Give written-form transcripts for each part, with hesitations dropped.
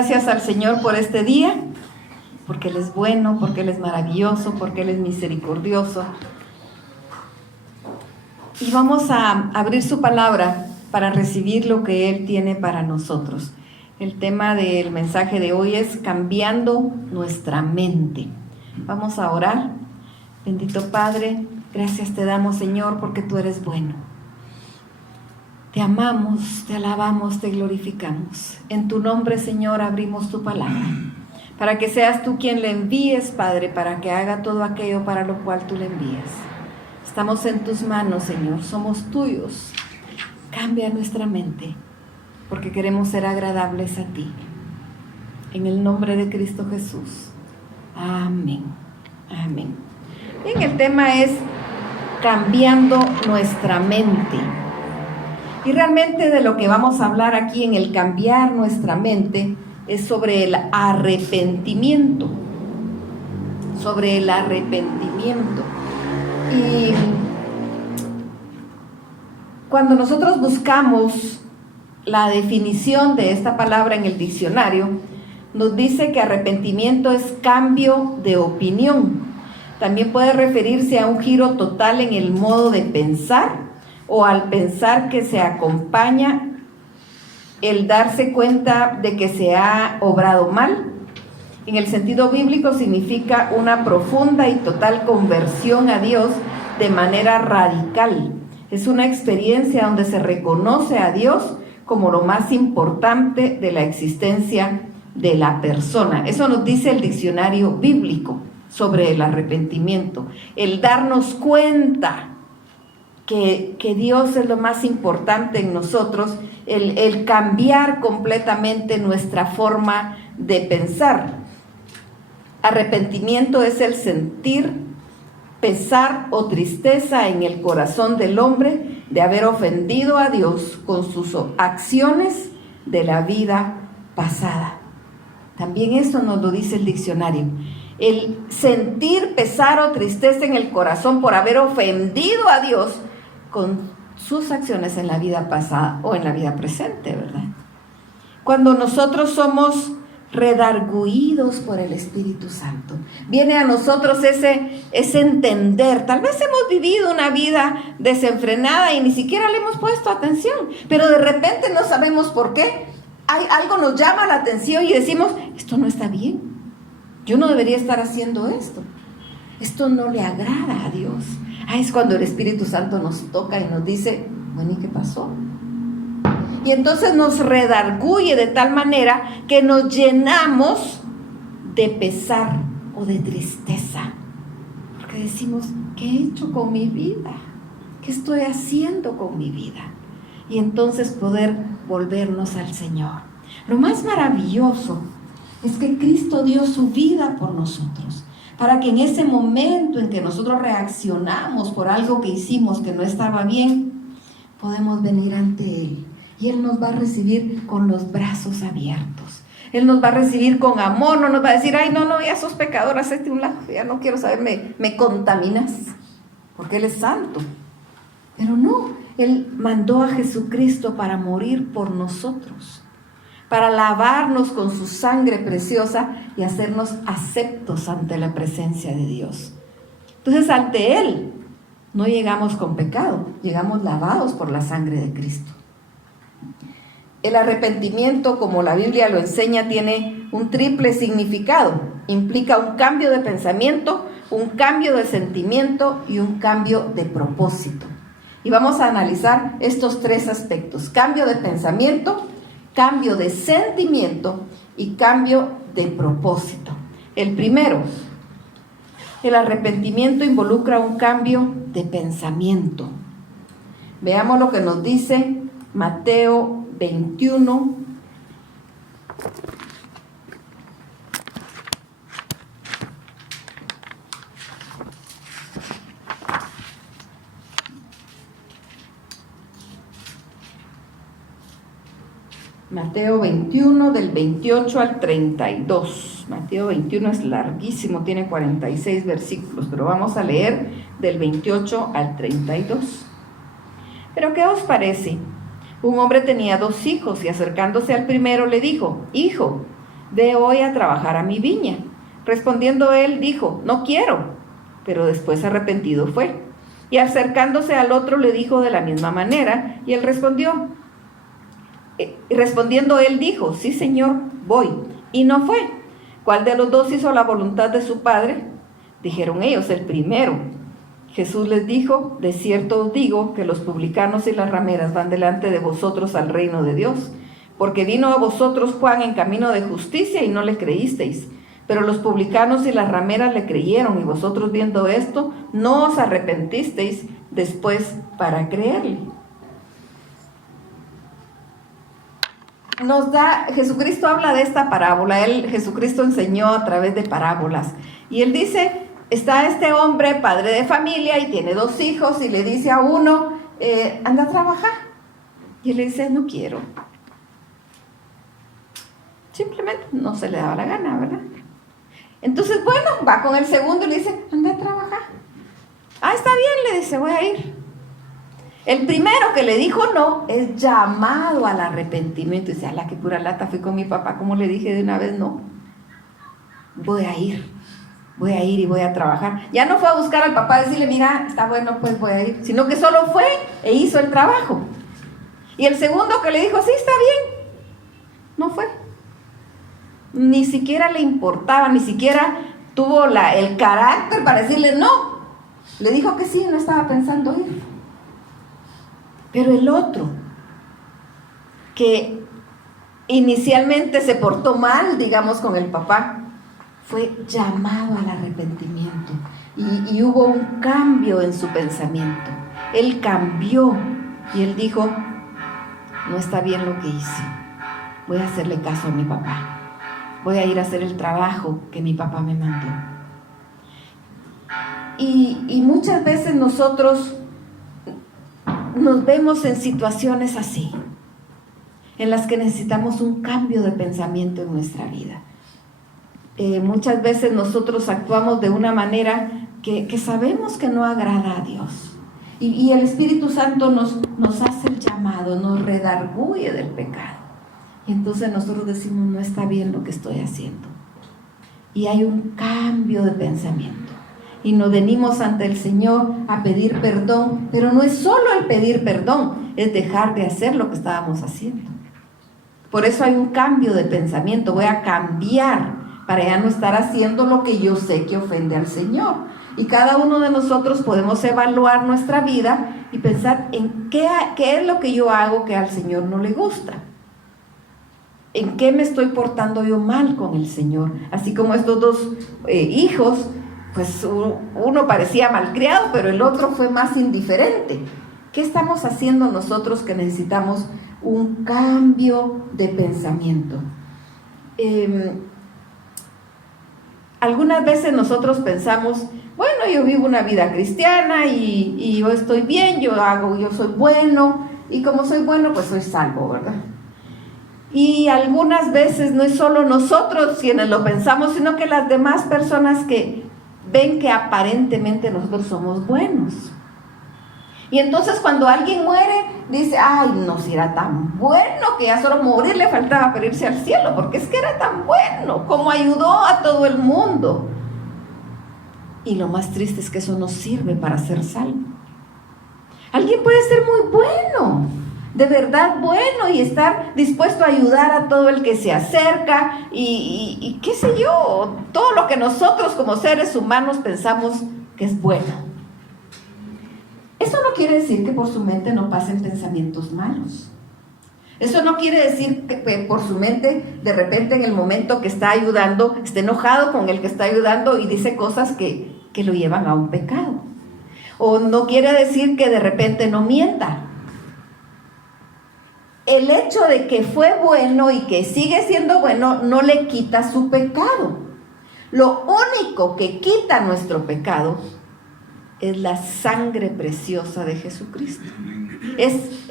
gracias al Señor por este día, porque Él es bueno, porque Él es maravilloso, porque Él es misericordioso. Y vamos a abrir su palabra para recibir lo que Él tiene para nosotros. El tema del mensaje de hoy es cambiando nuestra mente. Vamos a orar. Bendito Padre, gracias te damos, Señor, porque tú eres bueno. Te amamos, te alabamos, te glorificamos. En tu nombre, Señor, abrimos tu palabra, para que seas tú quien le envíes, Padre, para que haga todo aquello para lo cual tú le envías. Estamos en tus manos, Señor, somos tuyos. Cambia nuestra mente, porque queremos ser agradables a ti. En el nombre de Cristo Jesús. Amén. Amén. Bien, el tema es cambiando nuestra mente. Y realmente de lo que vamos a hablar aquí en el cambiar nuestra mente es sobre el arrepentimiento. Sobre el arrepentimiento. Y cuando nosotros buscamos la definición de esta palabra en el diccionario, nos dice que arrepentimiento es cambio de opinión. También puede referirse a un giro total en el modo de pensar, o al pensar que se acompaña el darse cuenta de que se ha obrado mal. En el sentido bíblico significa una profunda y total conversión a Dios de manera radical. Es una experiencia donde se reconoce a Dios como lo más importante de la existencia de la persona. Eso nos dice el diccionario bíblico sobre el arrepentimiento. El darnos cuenta que Dios es lo más importante en nosotros, el cambiar completamente nuestra forma de pensar. Arrepentimiento es el sentir pesar o tristeza en el corazón del hombre de haber ofendido a Dios con sus acciones de la vida pasada. También eso nos lo dice el diccionario. El sentir pesar o tristeza en el corazón por haber ofendido a Dios con sus acciones en la vida pasada o en la vida presente, ¿verdad? Cuando nosotros somos redarguidos por el Espíritu Santo, viene a nosotros ese entender. Tal vez hemos vivido una vida desenfrenada y ni siquiera le hemos puesto atención, pero de repente no sabemos por qué. Algo nos llama la atención y decimos, esto no está bien, yo no debería estar haciendo esto, esto no le agrada a Dios. Es cuando el Espíritu Santo nos toca y nos dice, bueno, ¿y qué pasó? Y entonces nos redarguye de tal manera que nos llenamos de pesar o de tristeza. Porque decimos, ¿qué he hecho con mi vida? ¿Qué estoy haciendo con mi vida? Y entonces poder volvernos al Señor. Lo más maravilloso es que Cristo dio su vida por nosotros, para que en ese momento en que nosotros reaccionamos por algo que hicimos que no estaba bien, podemos venir ante Él. Y Él nos va a recibir con los brazos abiertos. Él nos va a recibir con amor, no nos va a decir, ay, no, ya sos pecador, hacete un lado, ya no quiero saber, me contaminas, porque Él es santo. Pero no, Él mandó a Jesucristo para morir por nosotros, para lavarnos con su sangre preciosa y hacernos aceptos ante la presencia de Dios. Entonces, ante Él no llegamos con pecado, llegamos lavados por la sangre de Cristo. El arrepentimiento, como la Biblia lo enseña, tiene un triple significado. Implica un cambio de pensamiento, un cambio de sentimiento y un cambio de propósito. Y vamos a analizar estos tres aspectos: cambio de pensamiento, cambio de sentimiento y cambio de propósito. El primero, el arrepentimiento involucra un cambio de pensamiento. Veamos lo que nos dice Mateo 21. Mateo 21 del 28 al 32. Mateo 21 es larguísimo, tiene 46 versículos, pero vamos a leer del 28 al 32. ¿Pero qué os parece? Un hombre tenía 2 hijos y acercándose al primero le dijo: Hijo, ve hoy a trabajar a mi viña. Respondiendo él, dijo, no quiero. Pero después arrepentido fue. Y acercándose al otro le dijo de la misma manera, y él respondió. Respondiendo él dijo, sí señor, voy. Y no fue. ¿Cuál de los dos hizo la voluntad de su padre? Dijeron ellos, el primero. Jesús les dijo, de cierto os digo que los publicanos y las rameras van delante de vosotros al reino de Dios, porque vino a vosotros Juan en camino de justicia y no le creísteis, pero los publicanos y las rameras le creyeron, y vosotros viendo esto, no os arrepentisteis después para creerle. Jesucristo habla de esta parábola. Jesucristo enseñó a través de parábolas, y él dice, está este hombre, padre de familia, y tiene 2 hijos, y le dice a uno, anda a trabajar, y él le dice, no quiero. Simplemente no se le daba la gana, ¿verdad? Entonces, bueno, va con el segundo y le dice, anda a trabajar. Ah, está bien, le dice, voy a ir. El primero que le dijo no, es llamado al arrepentimiento. Y dice, ala, qué pura lata, fui con mi papá, como le dije de una vez, no. Voy a ir y voy a trabajar. Ya no fue a buscar al papá a decirle, mira, está bueno, pues voy a ir. Sino que solo fue e hizo el trabajo. Y el segundo que le dijo, sí, está bien, no fue. Ni siquiera le importaba, ni siquiera tuvo el carácter para decirle no. Le dijo que sí, no estaba pensando ir. Pero el otro, que inicialmente se portó mal, digamos, con el papá, fue llamado al arrepentimiento. Y hubo un cambio en su pensamiento. Él cambió y él dijo, no está bien lo que hice. Voy a hacerle caso a mi papá. Voy a ir a hacer el trabajo que mi papá me mandó. Y muchas veces nosotros nos vemos en situaciones así, en las que necesitamos un cambio de pensamiento en nuestra vida. Muchas veces nosotros actuamos de una manera que sabemos que no agrada a Dios. Y el Espíritu Santo nos hace el llamado, nos redarguye del pecado. Y entonces nosotros decimos, no está bien lo que estoy haciendo. Y hay un cambio de pensamiento. Y nos venimos ante el Señor a pedir perdón, pero no es solo el pedir perdón, es dejar de hacer lo que estábamos haciendo. Por eso hay un cambio de pensamiento. Voy a cambiar para ya no estar haciendo lo que yo sé que ofende al Señor. Y cada uno de nosotros podemos evaluar nuestra vida y pensar en qué es lo que yo hago que al Señor no le gusta. ¿En qué me estoy portando yo mal con el Señor? Así como estos 2 hijos, pues uno parecía malcriado, pero el otro fue más indiferente. ¿Qué estamos haciendo nosotros que necesitamos un cambio de pensamiento? Algunas veces nosotros pensamos, bueno, yo vivo una vida cristiana y yo estoy bien, yo soy bueno, y como soy bueno, pues soy salvo, ¿verdad? Y algunas veces no es solo nosotros quienes lo pensamos, sino que las demás personas que ven que aparentemente nosotros somos buenos. Y entonces cuando alguien muere, dice, ay, no, si era tan bueno que ya solo morir le faltaba para irse al cielo, porque es que era tan bueno, como ayudó a todo el mundo. Y lo más triste es que eso no sirve para ser salvo. Alguien puede ser muy bueno, de verdad bueno, y estar dispuesto a ayudar a todo el que se acerca y qué sé yo, todo lo que nosotros como seres humanos pensamos que es bueno. Eso no quiere decir que por su mente no pasen pensamientos malos. Eso no quiere decir que por su mente de repente en el momento que está ayudando esté enojado con el que está ayudando y dice cosas que lo llevan a un pecado. O no quiere decir que de repente no mienta. El hecho de que fue bueno y que sigue siendo bueno no le quita su pecado. Lo único que quita nuestro pecado es la sangre preciosa de Jesucristo. Es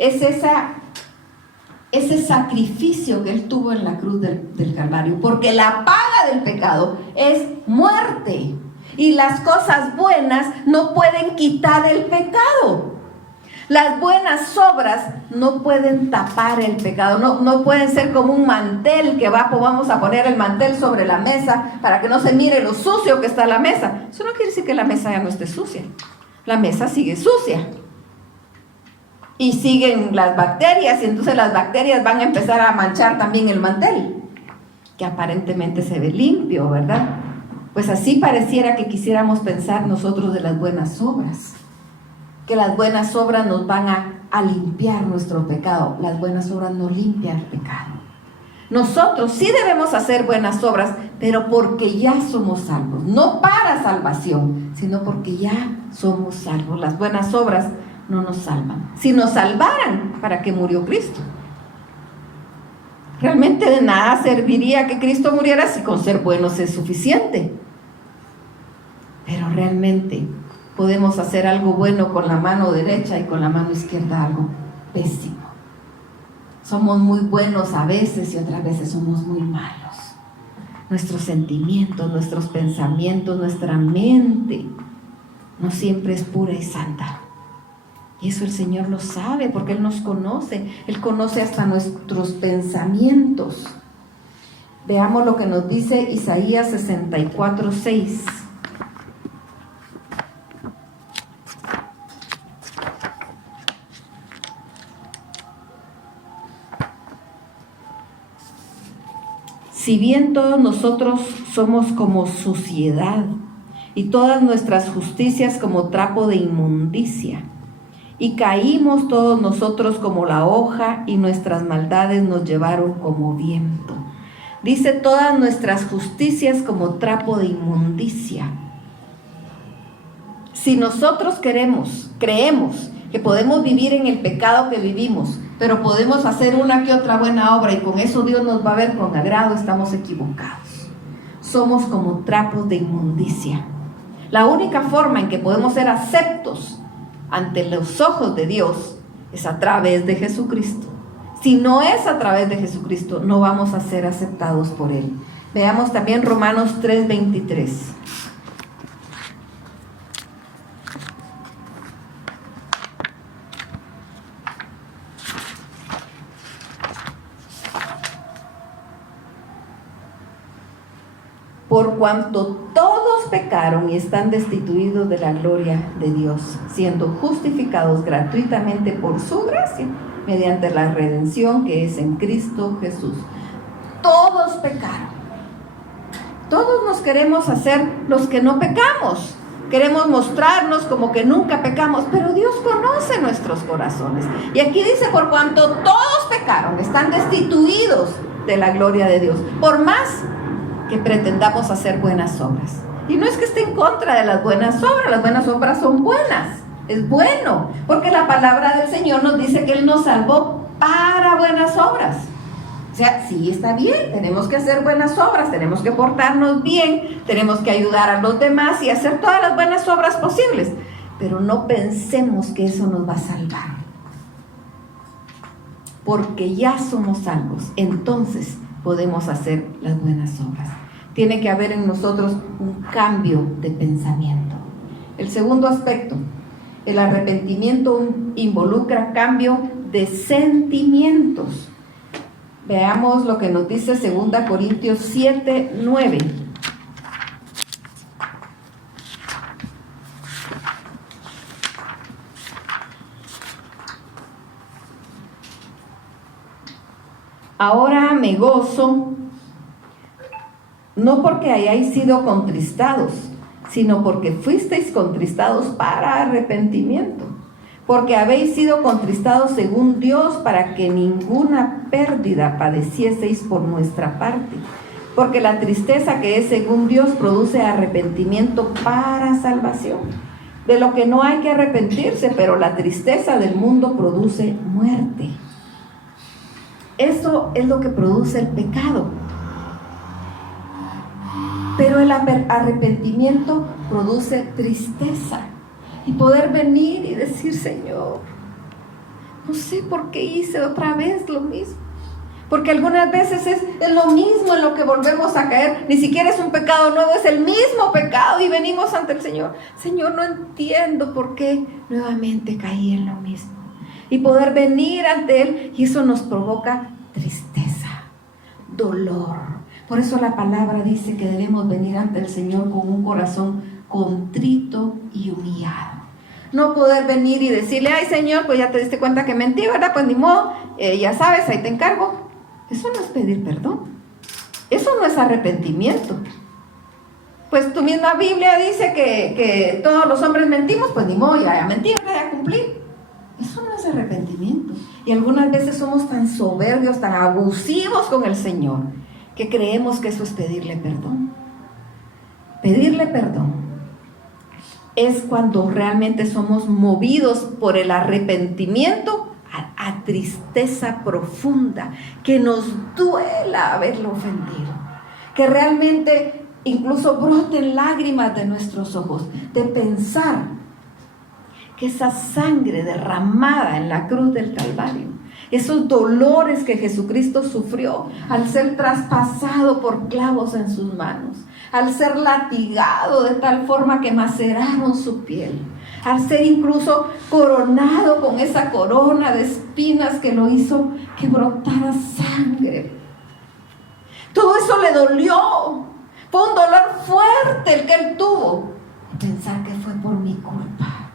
ese sacrificio que Él tuvo en la cruz del Calvario. Porque la paga del pecado es muerte. Y las cosas buenas no pueden quitar el pecado. Las buenas obras no pueden tapar el pecado, no pueden ser como un mantel que vamos a poner el mantel sobre la mesa para que no se mire lo sucio que está la mesa. Eso no quiere decir que la mesa ya no esté sucia. La mesa sigue sucia. Y siguen las bacterias, y entonces las bacterias van a empezar a manchar también el mantel, que aparentemente se ve limpio, ¿verdad? Pues así pareciera que quisiéramos pensar nosotros de las buenas obras. Que las buenas obras nos van a limpiar nuestro pecado. Las buenas obras no limpian el pecado. Nosotros sí debemos hacer buenas obras, pero porque ya somos salvos. No para salvación, sino porque ya somos salvos. Las buenas obras no nos salvan. Si nos salvaran, ¿para qué murió Cristo? Realmente de nada serviría que Cristo muriera si con ser buenos es suficiente. Pero realmente podemos hacer algo bueno con la mano derecha y con la mano izquierda algo pésimo. Somos muy buenos a veces y otras veces somos muy malos. Nuestros sentimientos, nuestros pensamientos, nuestra mente no siempre es pura y santa. Y eso el Señor lo sabe porque Él nos conoce. Él conoce hasta nuestros pensamientos. Veamos lo que nos dice Isaías 64:6. Si bien todos nosotros somos como suciedad y todas nuestras justicias como trapo de inmundicia, y caímos todos nosotros como la hoja y nuestras maldades nos llevaron como viento. Dice todas nuestras justicias como trapo de inmundicia. Si nosotros creemos que podemos vivir en el pecado que vivimos, pero podemos hacer una que otra buena obra y con eso Dios nos va a ver con agrado, estamos equivocados. Somos como trapos de inmundicia. La única forma en que podemos ser aceptos ante los ojos de Dios es a través de Jesucristo. Si no es a través de Jesucristo, no vamos a ser aceptados por Él. Veamos también Romanos 3:23. Por cuanto todos pecaron y están destituidos de la gloria de Dios, siendo justificados gratuitamente por su gracia, mediante la redención que es en Cristo Jesús. Todos pecaron. Todos nos queremos hacer los que no pecamos. Queremos mostrarnos como que nunca pecamos, pero Dios conoce nuestros corazones. Y aquí dice, por cuanto todos pecaron, están destituidos de la gloria de Dios. Por más que pretendamos hacer buenas obras. Y no es que esté en contra de las buenas obras son buenas, es bueno, porque la palabra del Señor nos dice que Él nos salvó para buenas obras. O sea, sí está bien, tenemos que hacer buenas obras, tenemos que portarnos bien, tenemos que ayudar a los demás y hacer todas las buenas obras posibles, pero no pensemos que eso nos va a salvar. Porque ya somos salvos, entonces podemos hacer las buenas obras. Tiene que haber en nosotros un cambio de pensamiento. El segundo aspecto, el arrepentimiento involucra cambio de sentimientos. Veamos lo que nos dice 2 Corintios 7:9. Ahora me gozo, no porque hayáis sido contristados, sino porque fuisteis contristados para arrepentimiento, porque habéis sido contristados según Dios para que ninguna pérdida padecieseis por nuestra parte, porque la tristeza que es según Dios produce arrepentimiento para salvación, de lo que no hay que arrepentirse, pero la tristeza del mundo produce muerte. Eso es lo que produce el pecado. Pero el arrepentimiento produce tristeza. Y poder venir y decir, Señor, no sé por qué hice otra vez lo mismo. Porque algunas veces es lo mismo en lo que volvemos a caer. Ni siquiera es un pecado nuevo, es el mismo pecado. Y venimos ante el Señor. Señor, no entiendo por qué nuevamente caí en lo mismo. y poder venir ante Él, y eso nos provoca tristeza, dolor. Por eso la palabra dice que debemos venir ante el Señor con un corazón contrito y humillado. No poder venir y decirle, ay Señor, pues ya te diste cuenta que mentí, ¿verdad? Pues ni modo, ya sabes, ahí te encargo. Eso no es pedir perdón. Eso no es arrepentimiento. Pues tu misma Biblia dice que todos los hombres mentimos, pues ni modo, ya mentí, ya cumplí. Eso no es arrepentimiento. Y algunas veces somos tan soberbios, tan abusivos con el Señor, que creemos que eso es pedirle perdón. Pedirle perdón es cuando realmente somos movidos por el arrepentimiento a tristeza profunda, que nos duela haberlo ofendido, que realmente incluso broten lágrimas de nuestros ojos, de pensar que esa sangre derramada en la cruz del Calvario, esos dolores que Jesucristo sufrió al ser traspasado por clavos en sus manos, al ser latigado de tal forma que maceraron su piel, al ser incluso coronado con esa corona de espinas que lo hizo que brotara sangre. Todo eso le dolió. Fue un dolor fuerte el que Él tuvo. Y pensar que fue por mi culpa.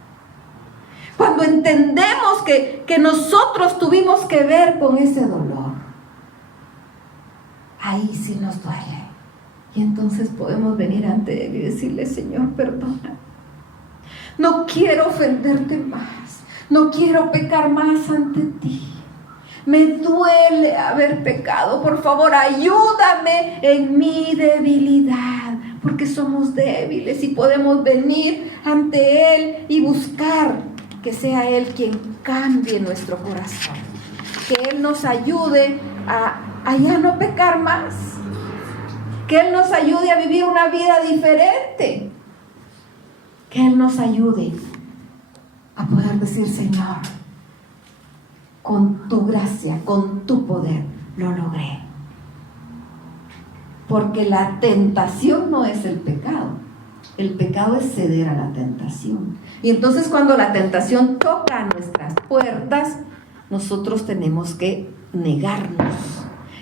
Cuando entendemos que nosotros tuvimos que ver con ese dolor, ahí sí nos duele. Y entonces podemos venir ante Él y decirle, Señor, perdona. No quiero ofenderte más. No quiero pecar más ante ti. Me duele haber pecado. Por favor, ayúdame en mi debilidad. Porque somos débiles y podemos venir ante Él y buscar que sea Él quien cambie nuestro corazón. Que Él nos ayude a ya no pecar más. Que Él nos ayude a vivir una vida diferente. Que Él nos ayude a poder decir, Señor, con tu gracia, con tu poder, lo logré. Porque la tentación no es el pecado. El pecado es ceder a la tentación. Y entonces cuando la tentación toca a nuestras puertas, nosotros tenemos que negarnos.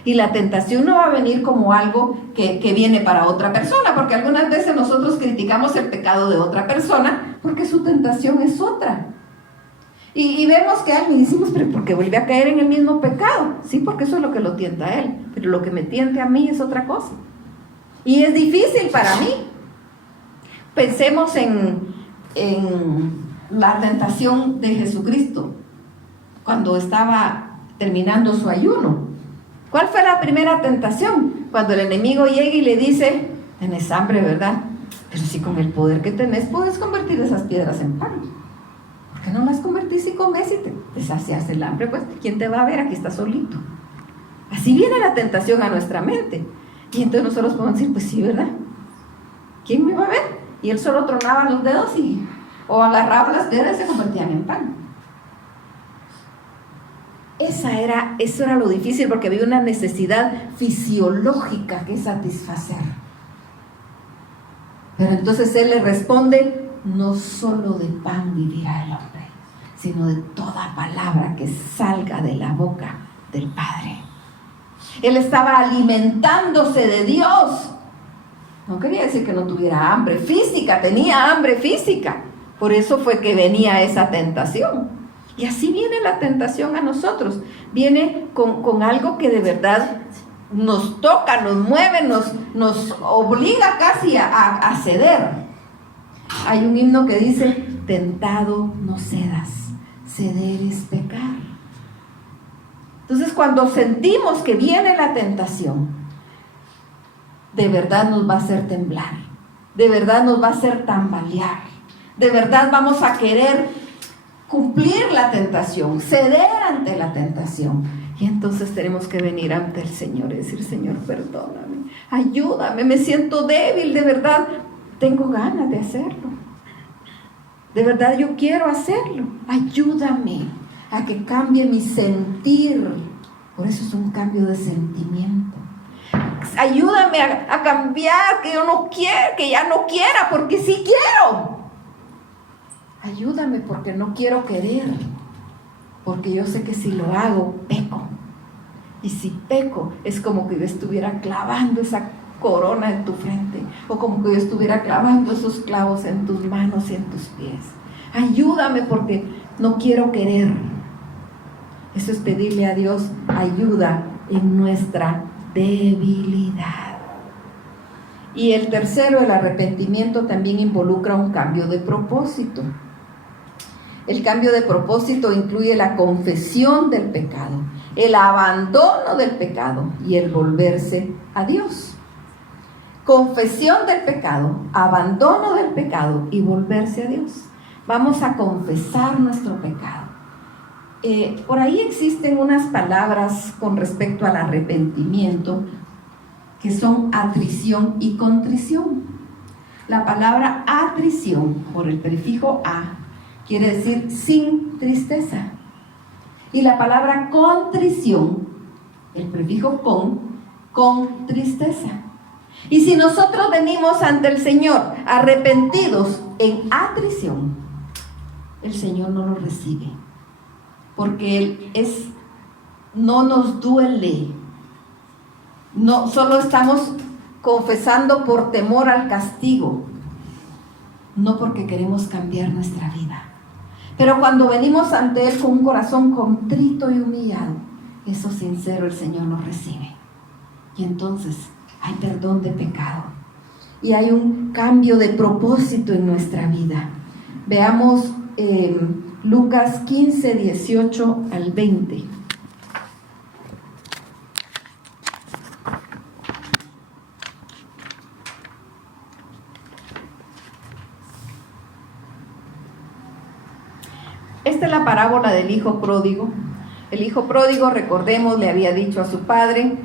Y la tentación no va a venir como algo que viene para otra persona, porque algunas veces nosotros criticamos el pecado de otra persona porque su tentación es otra. Y vemos que alguien decimos, pero ¿por qué vuelve a caer en el mismo pecado? Sí, porque eso es lo que lo tienta a él, pero lo que me tienta a mí es otra cosa. Y es difícil para mí. Pensemos en la tentación de Jesucristo cuando estaba terminando su ayuno. ¿Cuál fue la primera tentación? Cuando el enemigo llega y le dice, tenés hambre, ¿verdad? Pero si con el poder que tenés puedes convertir esas piedras en pan. ¿Por qué no las convertís y comes y te sacias el hambre? Pues, ¿quién te va a ver? Aquí estás solito. Así viene la tentación a nuestra mente. Y entonces nosotros podemos decir, pues sí, ¿verdad? ¿Quién me va a ver? Y él solo tronaba los dedos o agarraba las piedras y se convertían en pan. Eso era lo difícil, porque había una necesidad fisiológica que satisfacer. Pero entonces Él le responde, no solo de pan vivirá el hombre, sino de toda palabra que salga de la boca del Padre. Él estaba alimentándose de Dios. No quería decir que no tuviera hambre física, tenía hambre física. Por eso fue que venía esa tentación. Y así viene la tentación a nosotros. Viene con algo que de verdad nos toca, nos mueve, nos obliga casi a ceder. Hay un himno que dice, tentado no cedas, ceder es pecar. Entonces cuando sentimos que viene la tentación, de verdad nos va a hacer temblar, de verdad nos va a hacer tambalear, de verdad vamos a querer cumplir la tentación, ceder ante la tentación. Y entonces tenemos que venir ante el Señor y decir, Señor, perdóname, ayúdame, me siento débil, de verdad, tengo ganas de hacerlo. De verdad yo quiero hacerlo. Ayúdame a que cambie mi sentir. Por eso es un cambio de sentimiento. Ayúdame a cambiar, que yo no quiero, que ya no quiera, porque sí quiero. Ayúdame porque no quiero querer. porque yo sé que si lo hago, peco. Y si peco, es como que yo estuviera clavando esa corona en tu frente, o como que yo estuviera clavando esos clavos en tus manos y en tus pies. Ayúdame porque no quiero querer. Eso es pedirle a Dios ayuda en nuestra debilidad. Y el tercero, el arrepentimiento, también involucra un cambio de propósito. El cambio de propósito incluye la confesión del pecado, el abandono del pecado y el volverse a Dios. Confesión del pecado, abandono del pecado y volverse a Dios. Vamos a confesar nuestro pecado. Por ahí existen unas palabras con respecto al arrepentimiento que son atrición y contrición. La palabra atrición, por el prefijo a, quiere decir sin tristeza. Y la palabra contrición, el prefijo con tristeza. Y si nosotros venimos ante el Señor arrepentidos en atrición, el Señor no nos recibe, porque Él no nos duele. No, solo estamos confesando por temor al castigo, no porque queremos cambiar nuestra vida. Pero cuando venimos ante Él con un corazón contrito y humillado, eso sincero, el Señor nos recibe. Y entonces hay perdón de pecado y hay un cambio de propósito en nuestra vida. Veamos Lucas 15, 18 al 20. Esta es la parábola del hijo pródigo. El hijo pródigo, recordemos, le había dicho a su padre,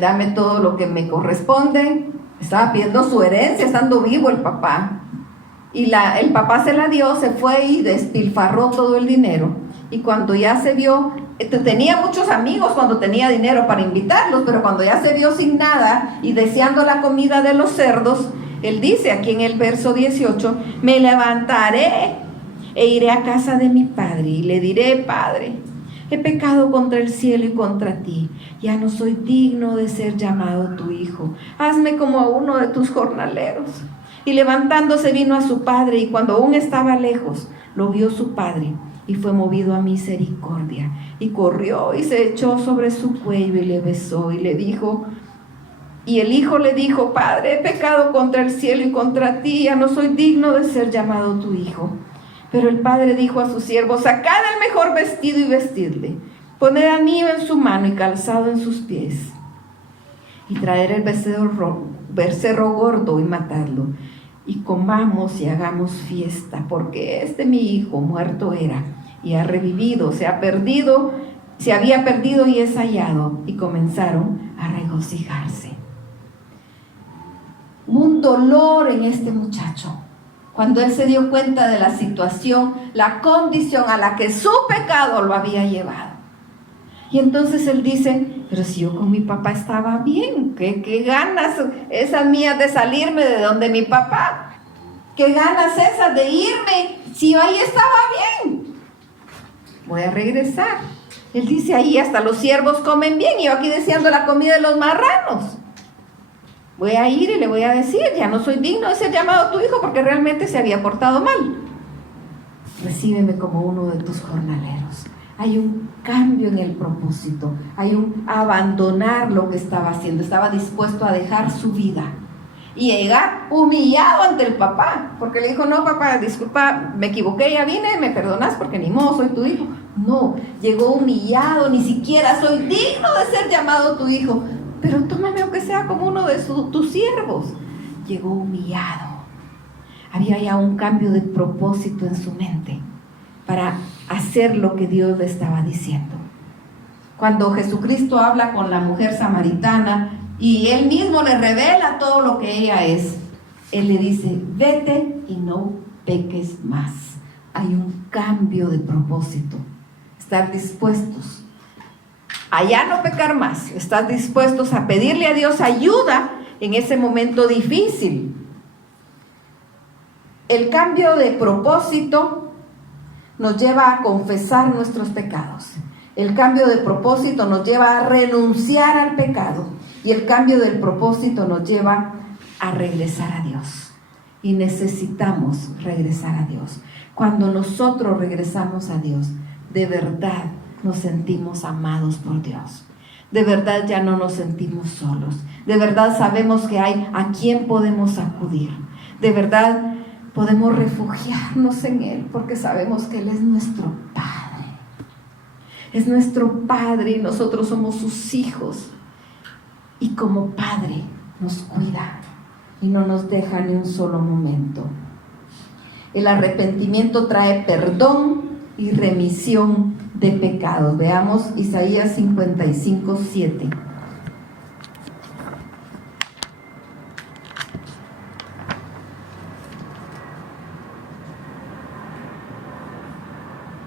dame todo lo que me corresponde. Estaba pidiendo su herencia estando vivo el papá. Y el papá se la dio, se fue y despilfarró todo el dinero. Y cuando ya se vio, tenía muchos amigos cuando tenía dinero para invitarlos, pero cuando ya se vio sin nada y deseando la comida de los cerdos, él dice aquí en el verso 18, me levantaré e iré a casa de mi padre y le diré, Padre, he pecado contra el cielo y contra ti, ya no soy digno de ser llamado tu hijo, hazme como a uno de tus jornaleros. Y levantándose vino a su padre, y cuando aún estaba lejos, lo vio su padre, y fue movido a misericordia, y corrió y se echó sobre su cuello y le besó, y le dijo, y el hijo le dijo, Padre, he pecado contra el cielo y contra ti, ya no soy digno de ser llamado tu hijo. Pero el padre dijo a sus siervos, sacad el mejor vestido y vestidle, poned anillo en su mano y calzado en sus pies, y traer el becerro gordo y matadlo, y comamos y hagamos fiesta, porque mi hijo muerto era y ha revivido, se había perdido y es hallado. Y comenzaron a regocijarse. Un dolor en este muchacho. Cuando él se dio cuenta de la situación, la condición a la que su pecado lo había llevado. Y entonces él dice, pero si yo con mi papá estaba bien, ¿qué ganas esas mías de salirme de donde mi papá? ¿Qué ganas esas de irme si yo ahí estaba bien? Voy a regresar. Él dice, ahí hasta los siervos comen bien y yo aquí deseando la comida de los marranos. Voy a ir y le voy a decir, ya no soy digno de ser llamado tu hijo porque realmente se había portado mal. Recíbeme como uno de tus jornaleros. Hay un cambio en el propósito, hay un abandonar lo que estaba haciendo. Estaba dispuesto a dejar su vida y llegar humillado ante el papá, porque le dijo, no papá, disculpa, me equivoqué, ya vine, me perdonas porque ni modo, soy tu hijo. No, llegó humillado, ni siquiera soy digno de ser llamado tu hijo, pero tómame aunque sea como uno de tus siervos. Llegó humillado. Había ya un cambio de propósito en su mente para hacer lo que Dios le estaba diciendo. Cuando Jesucristo habla con la mujer samaritana y Él mismo le revela todo lo que ella es, Él le dice, vete y no peques más. Hay un cambio de propósito. Estar dispuestos a ya no pecar más. Estar dispuestos a pedirle a Dios ayuda en ese momento difícil. El cambio de propósito nos lleva a confesar nuestros pecados. El cambio de propósito nos lleva a renunciar al pecado. Y el cambio del propósito nos lleva a regresar a Dios. Y necesitamos regresar a Dios. Cuando nosotros regresamos a Dios, de verdad nos sentimos amados por Dios. De verdad ya no nos sentimos solos. De verdad sabemos que hay a quien podemos acudir. De verdad podemos refugiarnos en Él porque sabemos que Él es nuestro Padre. Es nuestro Padre y nosotros somos sus hijos. Y como Padre nos cuida y no nos deja ni un solo momento. El arrepentimiento trae perdón y remisión de pecados. Veamos Isaías 55:7.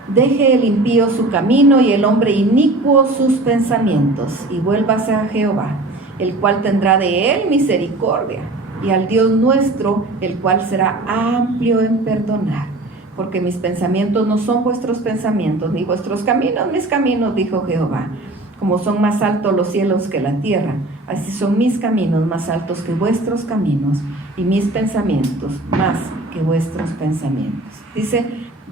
Deje el impío su camino y el hombre inicuo sus pensamientos, y vuélvase a Jehová, el cual tendrá de él misericordia, y al Dios nuestro, el cual será amplio en perdonar. Porque mis pensamientos no son vuestros pensamientos, ni vuestros caminos mis caminos, dijo Jehová. Como son más altos los cielos que la tierra, así son mis caminos más altos que vuestros caminos, y mis pensamientos más que vuestros pensamientos. Dice: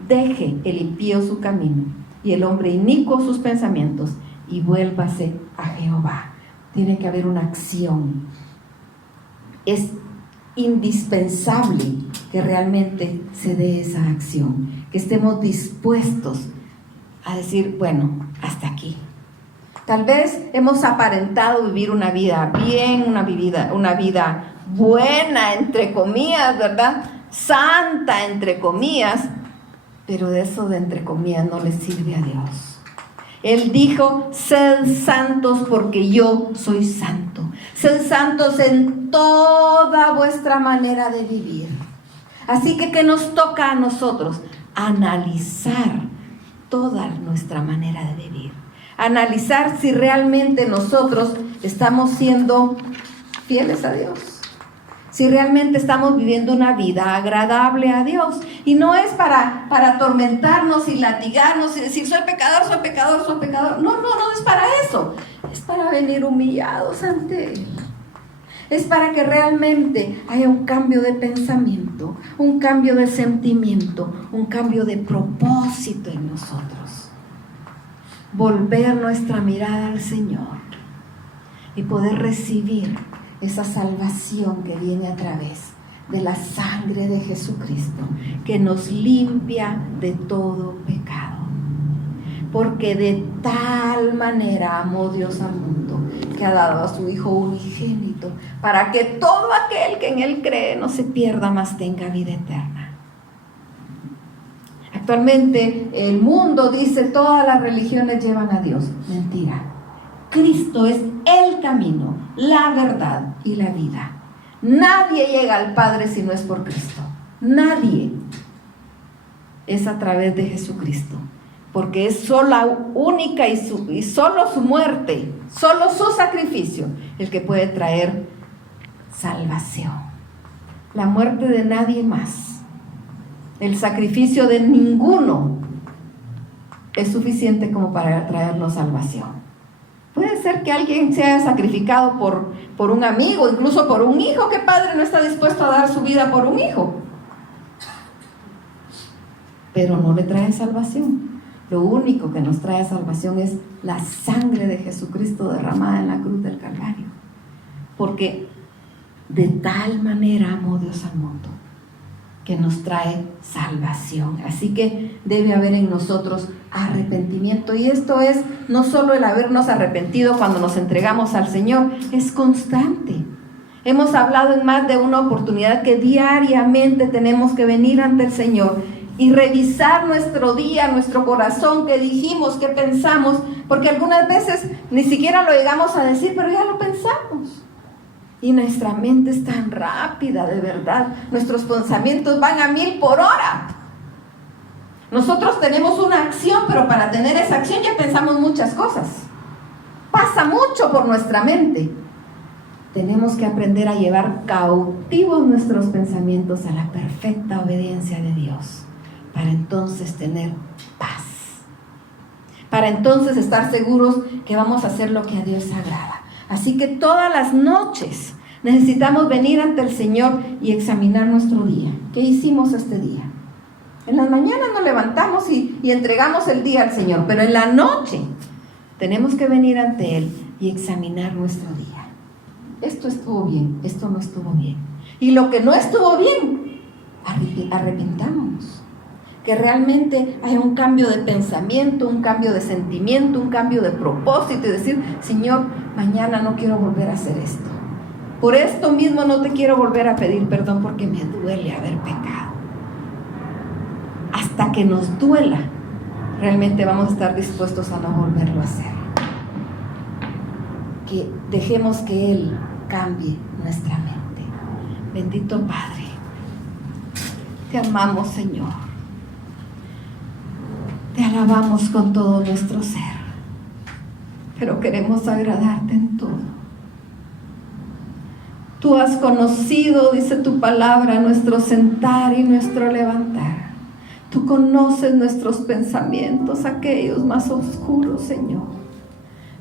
deje el impío su camino y el hombre inicuo sus pensamientos, y vuélvase a Jehová. Tiene que haber una acción. Es indispensable que realmente se dé esa acción, que estemos dispuestos a decir, bueno, hasta aquí. Tal vez hemos aparentado vivir una vida bien, una vida buena, entre comillas, ¿verdad? Santa, entre comillas, pero de eso de entre comillas no le sirve a Dios. Él dijo: sed santos porque yo soy santo. Sed santos en toda vuestra manera de vivir. Así que, ¿qué nos toca a nosotros? Analizar toda nuestra manera de vivir. Analizar si realmente nosotros estamos siendo fieles a Dios. Si realmente estamos viviendo una vida agradable a Dios. Y no es para atormentarnos y latigarnos y decir: soy pecador, soy pecador, soy pecador. No es para eso. Es para venir humillados ante Él. Es para que realmente haya un cambio de pensamiento, un cambio de sentimiento, un cambio de propósito en nosotros. Volver nuestra mirada al Señor y poder recibir esa salvación que viene a través de la sangre de Jesucristo, que nos limpia de todo pecado. Porque de tal manera amó Dios al mundo, que ha dado a su Hijo unigénito, para que todo aquel que en Él cree no se pierda, mas tenga vida eterna. Actualmente el mundo dice: todas las religiones llevan a Dios. Mentira. Cristo es el camino, la verdad y la vida. Nadie llega al Padre si no es por Cristo. Nadie. Es a través de Jesucristo. Porque es sola, única y solo su muerte, solo su sacrificio, el que puede traer salvación. La muerte de nadie más, el sacrificio de ninguno es suficiente como para traernos salvación. Puede ser que alguien se haya sacrificado por un amigo, incluso por un hijo. ¿Qué padre no está dispuesto a dar su vida por un hijo? Pero no le trae salvación. Lo único que nos trae salvación es la sangre de Jesucristo derramada en la cruz del Calvario. Porque de tal manera amó Dios al mundo, que nos trae salvación. Así que debe haber en nosotros arrepentimiento. Y esto es no solo el habernos arrepentido cuando nos entregamos al Señor, es constante. Hemos hablado en más de una oportunidad que diariamente tenemos que venir ante el Señor y revisar nuestro día, nuestro corazón, qué dijimos, qué pensamos, porque algunas veces ni siquiera lo llegamos a decir, pero ya lo pensamos. Y nuestra mente es tan rápida, de verdad. Nuestros pensamientos van a 1000 por hora. Nosotros tenemos una acción, pero para tener esa acción ya pensamos muchas cosas. Pasa mucho por nuestra mente. Tenemos que aprender a llevar cautivos nuestros pensamientos a la perfecta obediencia de Dios, para entonces tener paz, para entonces estar seguros que vamos a hacer lo que a Dios agrada. Así que todas las noches necesitamos venir ante el Señor y examinar nuestro día. ¿Qué hicimos este día? En las mañanas nos levantamos y entregamos el día al Señor, pero en la noche tenemos que venir ante Él y examinar nuestro día. Esto estuvo bien, esto no estuvo bien. Y lo que no estuvo bien, arrepintámonos. Que realmente haya un cambio de pensamiento, un cambio de sentimiento, un cambio de propósito y decir, Señor, mañana no quiero volver a hacer esto. Por esto mismo no te quiero volver a pedir perdón porque me duele haber pecado. Hasta que nos duela, realmente vamos a estar dispuestos a no volverlo a hacer. Que dejemos que Él cambie nuestra mente. Bendito Padre, te amamos, Señor. Te alabamos con todo nuestro ser, pero queremos agradarte en todo. Tú has conocido, dice tu palabra, nuestro sentar y nuestro levantar. Tú conoces nuestros pensamientos, aquellos más oscuros, Señor.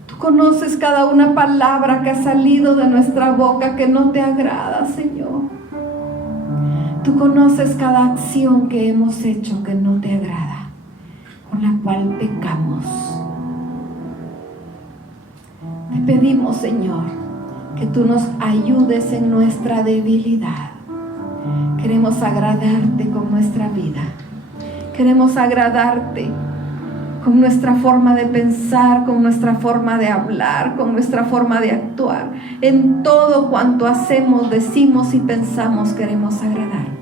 Tú conoces cada una palabra que ha salido de nuestra boca que no te agrada, Señor. Tú conoces cada acción que hemos hecho que no te agrada, con la cual pecamos. Te pedimos, Señor, que tú nos ayudes en nuestra debilidad. Queremos agradarte con nuestra vida. Queremos agradarte con nuestra forma de pensar, con nuestra forma de hablar, con nuestra forma de actuar. En todo cuanto hacemos, decimos y pensamos, queremos agradarte.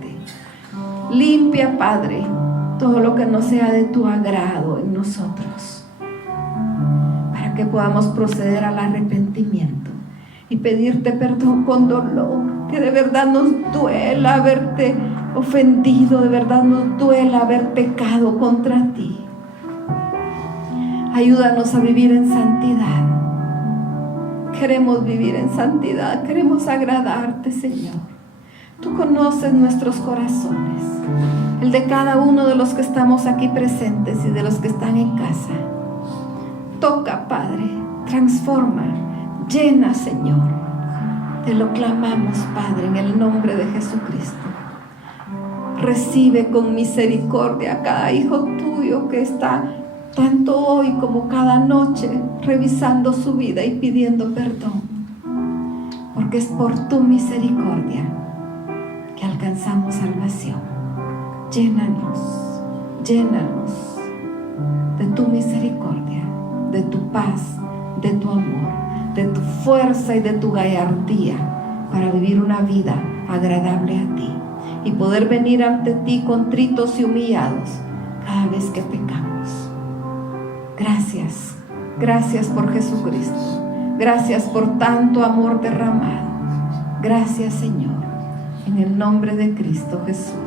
Limpia, Padre, todo lo que no sea de tu agrado en nosotros, para que podamos proceder al arrepentimiento y pedirte perdón con dolor, que de verdad nos duela haberte ofendido, de verdad nos duela haber pecado contra ti. Ayúdanos a vivir en santidad. Queremos vivir en santidad, queremos agradarte, Señor. Tú conoces nuestros corazones, el de cada uno de los que estamos aquí presentes y de los que están en casa. Toca, Padre, transforma, llena, Señor. Te lo clamamos, Padre, en el nombre de Jesucristo. Recibe con misericordia a cada hijo tuyo que está tanto hoy como cada noche revisando su vida y pidiendo perdón, porque es por tu misericordia que alcanzamos salvación. Llénanos, llénanos de tu misericordia, de tu paz, de tu amor, de tu fuerza y de tu gallardía para vivir una vida agradable a ti y poder venir ante ti contritos y humillados cada vez que pecamos. Gracias, gracias por Jesucristo. Gracias por tanto amor derramado. Gracias, Señor, en el nombre de Cristo Jesús.